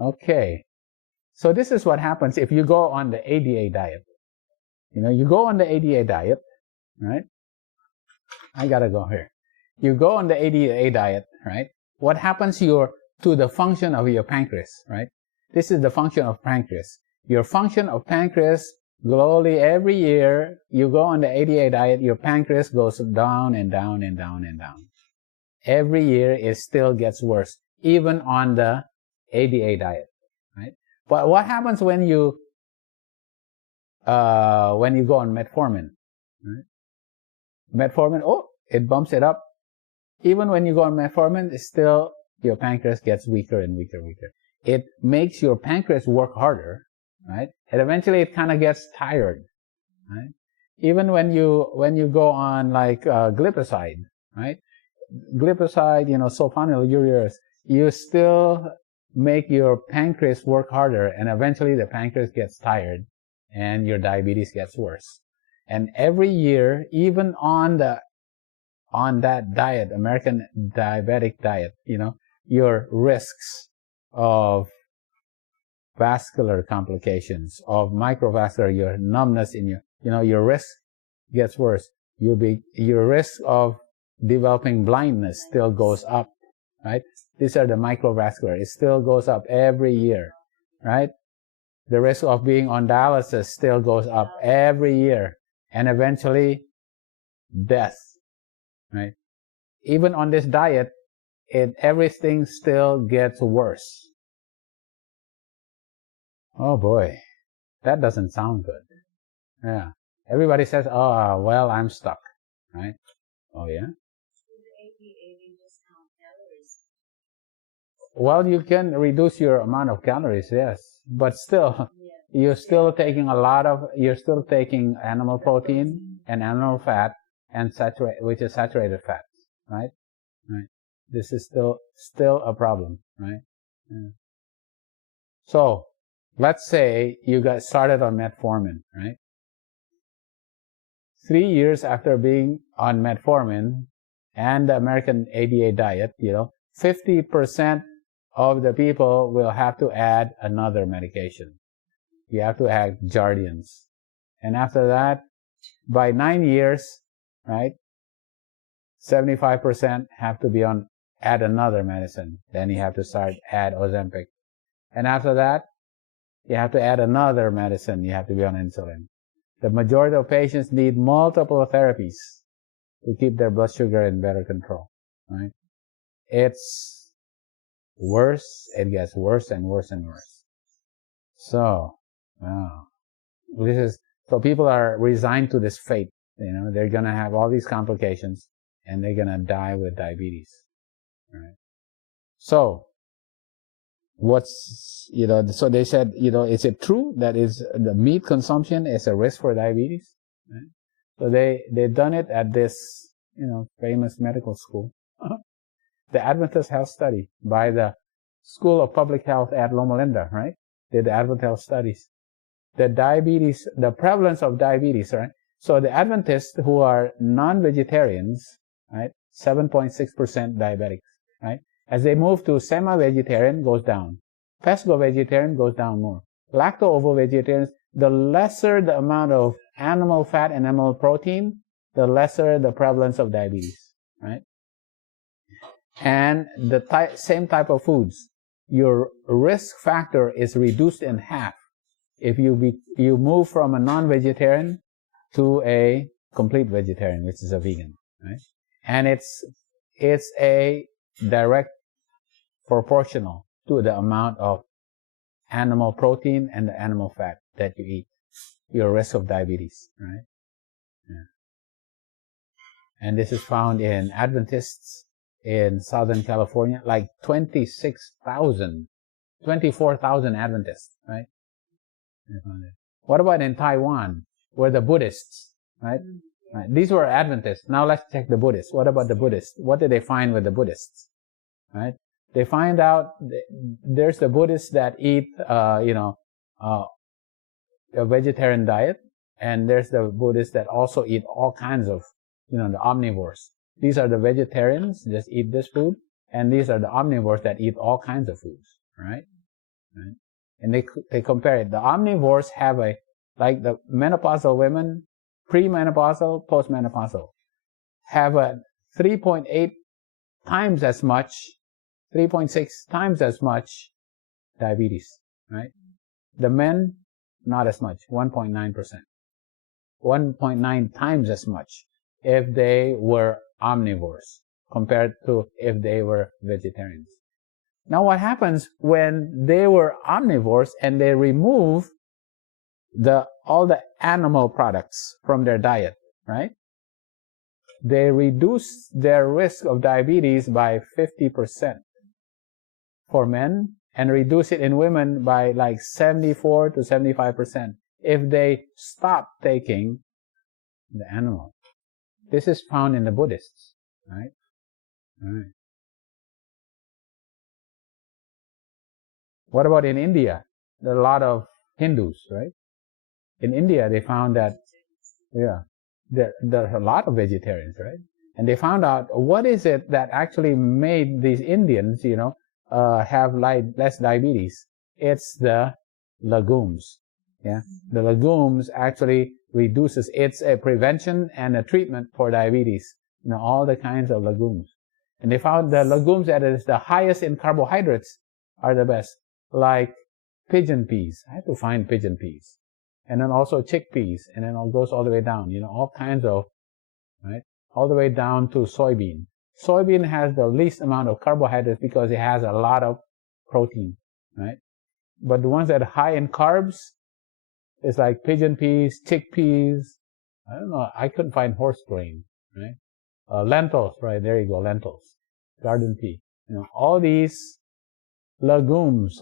Okay. So this is what happens if you go on the ADA diet. You go on the ADA diet, right? I gotta go here. You go on the ADA diet, right? What happens to the function of your pancreas, right? This is the function of pancreas. Your function of pancreas, slowly every year, you go on the ADA diet, your pancreas goes down and down and down and down. Every year, it still gets worse, even on the ADA diet, right? But what happens when you go on metformin, right? Metformin, it bumps it up. Even when you go on metformin, still your pancreas gets weaker and weaker and weaker. It makes your pancreas work harder, right? And eventually it kind of gets tired, right? Even when you go on like glipizide, right? Glipizide, sulfonylureas, you still make your pancreas work harder, and eventually the pancreas gets tired and your diabetes gets worse. And every year, even on that diet, American diabetic diet, your risks of vascular complications, of microvascular, your numbness in your risk gets worse. Your risk of developing blindness still goes up, right? These are the microvascular. It still goes up every year, right? The risk of being on dialysis still goes up every year. And eventually, death, right? Even on this diet, everything still gets worse. Oh boy, that doesn't sound good. Yeah. Everybody says, oh, well, I'm stuck, right? Oh yeah? Well, you can reduce your amount of calories, yes. But still, you're still taking animal protein and animal fat and which is saturated fat, right? Right. This is still a problem, right? Yeah. So, let's say you got started on metformin, right? 3 years after being on metformin and the American ADA diet, 50% of the people will have to add another medication. You have to add Jardians. And after that, by 9 years, right, 75% have to add another medicine. Then you have to add Ozempic. And after that, you have to add another medicine. You have to be on insulin. The majority of patients need multiple therapies to keep their blood sugar in better control, right? It's worse. It gets worse and worse and worse. So, wow. So people are resigned to this fate. They're going to have all these complications and they're going to die with diabetes, right? So, so they said, is it true that the meat consumption is a risk for diabetes? Right? So they've done it at this, famous medical school. The Adventist Health Study by the School of Public Health at Loma Linda, right? Did the Adventist Health Studies. The prevalence of diabetes, right? So the Adventists who are non-vegetarians, right? 7.6% diabetics, right? As they move to semi-vegetarian, goes down. Pesco-vegetarian goes down more. Lacto-ovo-vegetarians, the lesser the amount of animal fat and animal protein, the lesser the prevalence of diabetes, right? And the same type of foods. your risk factor is reduced in half if you move from a non-vegetarian to a complete vegetarian, which is a vegan, right? And it's a direct proportional to the amount of animal protein and the animal fat that you eat, your risk of diabetes, right? Yeah. And this is found in Adventists in Southern California, like 24,000 Adventists, right? What about in Taiwan, where the Buddhists, right? These were Adventists. Now let's check the Buddhists. What about the Buddhists? What did they find with the Buddhists, right? They find out there's the Buddhists that eat, a vegetarian diet, and there's the Buddhists that also eat all kinds of, the omnivores. These are the vegetarians, just eat this food, and these are the omnivores that eat all kinds of foods, right? And they compare it. The omnivores have like the menopausal women, premenopausal, postmenopausal, have a 3.8 times as much, 3.6 times as much diabetes, right? The men, not as much, 1.9%. 1.9 times as much if they were omnivores compared to if they were vegetarians. Now what happens when they were omnivores and they remove all the animal products from their diet, right? They reduce their risk of diabetes by 50% for men and reduce it in women by like 74 to 75% if they stop taking the animal. This is found in the Buddhists, right? Right. What about in India? There are a lot of Hindus, right? In India, they found that, there are a lot of vegetarians, right? And they found out what is it that actually made these Indians, have less diabetes. It's the legumes. Yeah, the legumes actually reduces. It's a prevention and a treatment for diabetes. All the kinds of legumes. And they found the legumes that is the highest in carbohydrates are the best, like pigeon peas. I have to find pigeon peas. And then also chickpeas, and then it goes all the way down, all kinds of, right? All the way down to soybean. Soybean has the least amount of carbohydrates because it has a lot of protein, right? But the ones that are high in carbs is like pigeon peas, chickpeas. I don't know. I couldn't find horse grain, right? Lentils, right? There you go, lentils. Garden pea. All these legumes,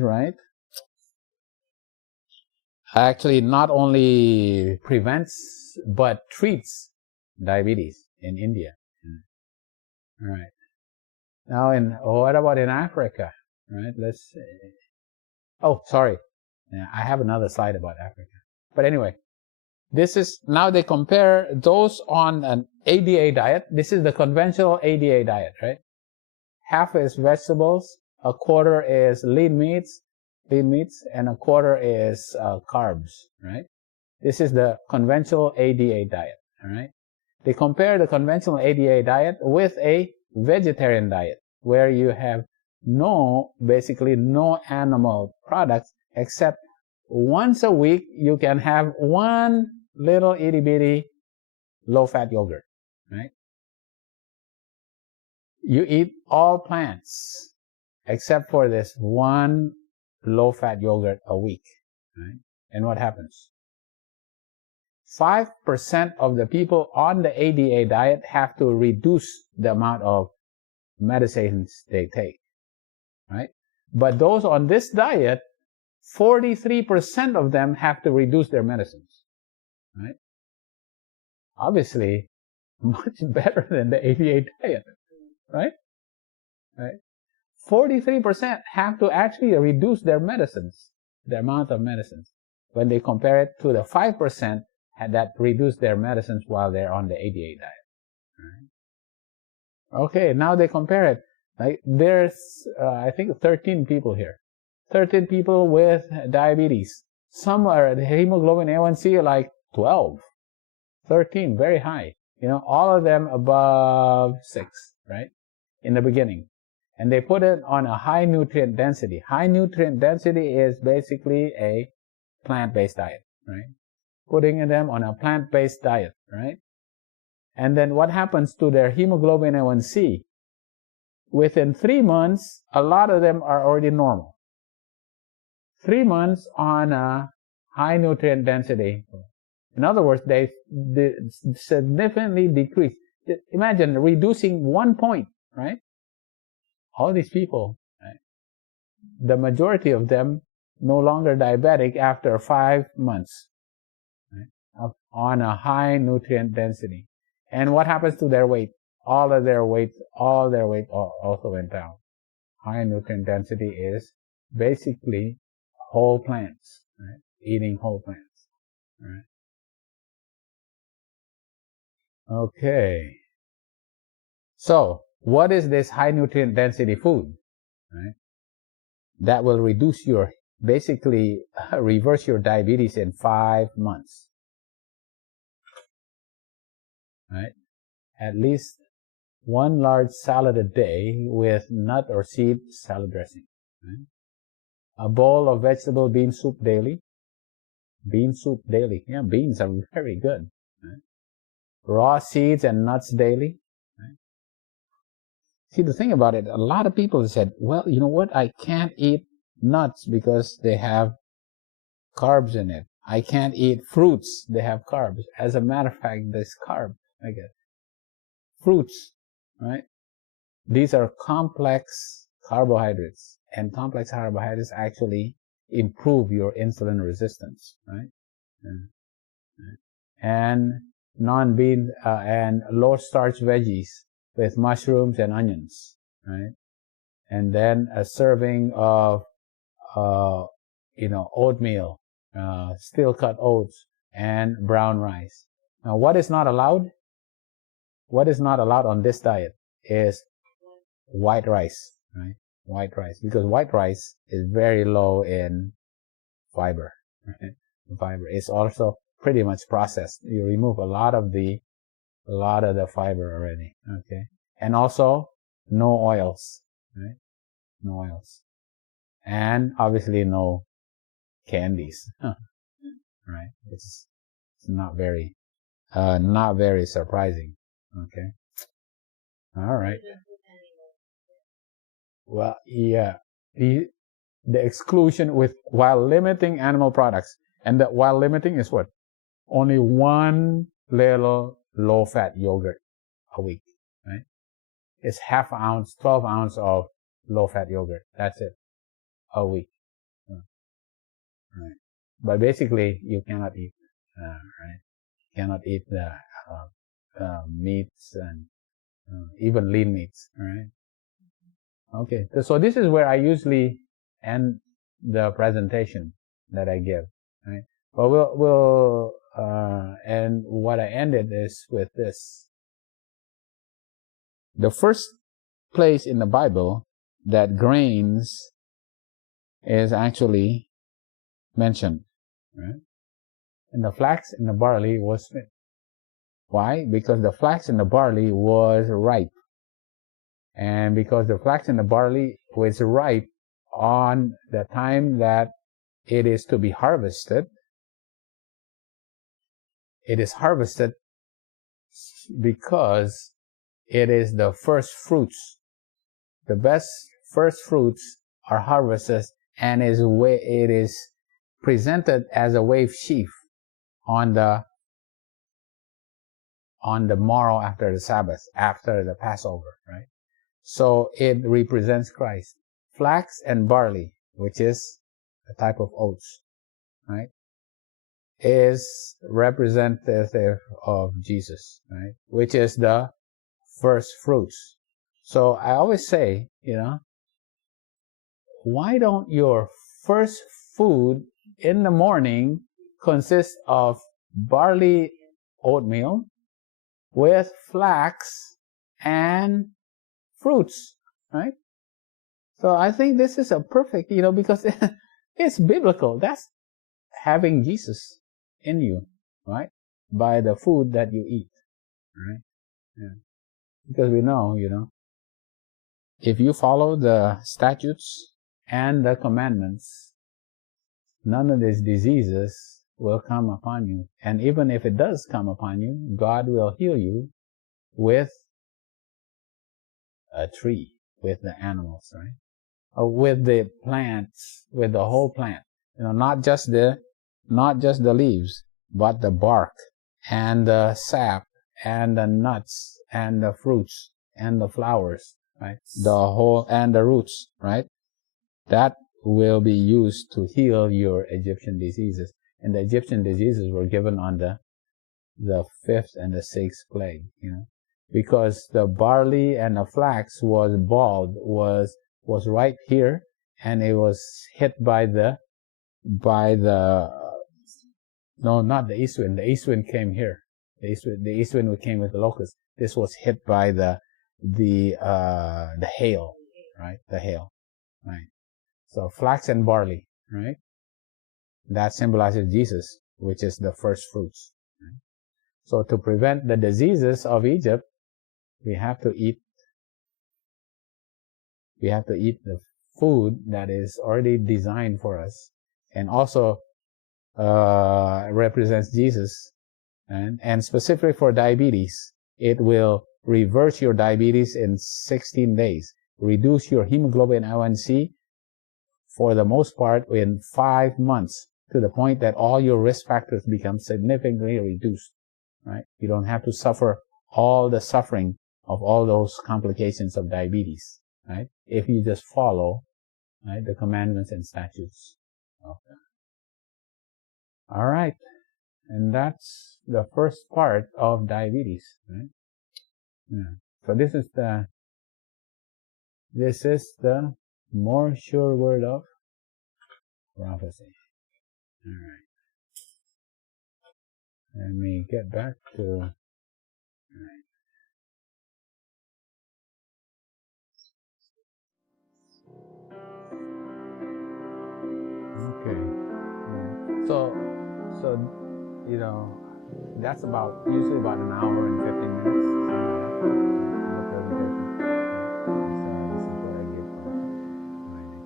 right? Actually not only prevents but treats diabetes in India. All right. Now what about in Africa? Right? Let's see. Oh, sorry. I have another slide about Africa. But anyway, now they compare those on an ADA diet. This is the conventional ADA diet, right? Half is vegetables, a quarter is lean meats, and a quarter is carbs, right? This is the conventional ADA diet, all right? They compare the conventional ADA diet with a vegetarian diet, where you have basically no animal products, except once a week you can have one little itty bitty low-fat yogurt, right? You eat all plants except for this one low-fat yogurt a week, right? And what happens? 5% of the people on the ADA diet have to reduce the amount of medicines they take, right? But those on this diet, 43% of them have to reduce their medicines, right? Obviously, much better than the ADA diet, right? Right? 43% have to actually reduce their medicines, the amount of medicines, when they compare it to the 5% that reduce their medicines while they're on the ADA diet. Right? Okay, now they compare it. Like there's, I think, 13 people here. 13 people with diabetes. Some are the hemoglobin A1C like 12, 13, very high. All of them above 6, right? In the beginning. and they put it on a high nutrient density. High nutrient density is basically a plant-based diet, right? Putting them on a plant-based diet, right? And then what happens to their hemoglobin A1C? Within 3 months, a lot of them are already normal. 3 months on a high nutrient density. In other words, they significantly decrease. Imagine reducing 1 point, right? All these people, right? The majority of them no longer diabetic after 5 months, right? On a high nutrient density. And what happens to their weight? All their weight also went down. High nutrient density is basically whole plants, right? Eating whole plants, right? Okay. So, what is this high nutrient density food, right? That will reduce your, basically reverse your diabetes in 5 months, right? At least 1 large salad a day with nut or seed salad dressing, right? A bowl of vegetable bean soup daily. Bean soup daily. Yeah, beans are very good, right? Raw seeds and nuts daily, right? See, the thing about it, a lot of people said, well, you know what? I can't eat nuts because they have carbs in it. I can't eat fruits. They have carbs. As a matter of fact, there's carb. I guess. Fruits, right? These are complex carbohydrates, and complex carbohydrates actually improve your insulin resistance, right? And non-bean and low-starch veggies with mushrooms and onions, right? And then a serving of oatmeal, steel-cut oats, and brown rice. Now, what is not allowed? What is not allowed on this diet is white rice, right? White rice, because white rice is very low in fiber, right? Fiber is also pretty much processed. You remove a lot of the fiber already, okay? And also no oils, right? No oils, and obviously no candies, right? It's not very surprising, okay? All right. Well, yeah, the exclusion while limiting animal products, and that while limiting is what? Only 1 little low-fat yogurt a week, right? It's half ounce, 12 ounce of low-fat yogurt. That's it, a week, right? But basically, you cannot eat, right? You cannot eat the meats and even lean meats, right? Okay, so this is where I usually end the presentation that I give, right? But we'll and what I ended is with this. The first place in the Bible that grains is actually mentioned, right? And the flax and the barley was smit. Why? Because the flax and the barley was ripe. And because the flax and the barley was ripe on the time that it is to be harvested, it is harvested because it is the first fruits. The best first fruits are harvested, and it is presented as a wave sheaf on the morrow after the Sabbath, after the Passover, right? So it represents Christ. Flax and barley, which is a type of oats, right, is representative of Jesus, right, which is the first fruits. So I always say, why don't your first food in the morning consist of barley oatmeal with flax and fruits, right? So I think this is a perfect, because it's biblical. That's having Jesus in you, right? By the food that you eat, right? Yeah. Because we know, if you follow the statutes and the commandments, none of these diseases will come upon you. And even if it does come upon you, God will heal you with a tree, with the animals, right? Or with the plants, with the whole plant. Not just the leaves, but the bark and the sap and the nuts and the fruits and the flowers, right? The whole, and the roots, right? That will be used to heal your Egyptian diseases. And the Egyptian diseases were given on the fifth and the sixth plague, because the barley and the flax was bald, was right here, and it was hit by the no, not the east wind. The east wind came here. The east wind came with the locusts. This was hit by the hail, right? The hail, right? So flax and barley, right? That symbolizes Jesus, which is the first fruits. Right? So to prevent the diseases of Egypt, we have to eat the food that is already designed for us, and also represents Jesus, and specifically for diabetes, it will reverse your diabetes in 16 days, reduce your hemoglobin A1C for the most part in 5 months, to the point that all your risk factors become significantly reduced, right? You don't have to suffer all the suffering of all those complications of diabetes, right? If you just follow, right, the commandments and statutes. Okay. All right. And that's the first part of diabetes, right? Yeah. So this is the more sure word of prophecy. All right. Let me get back to, all right. Okay. Yeah. So, that's usually about an hour and 15 minutes. The presentation. This is what I give for writing.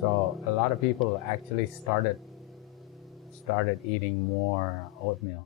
So a lot of people actually started eating more oatmeal.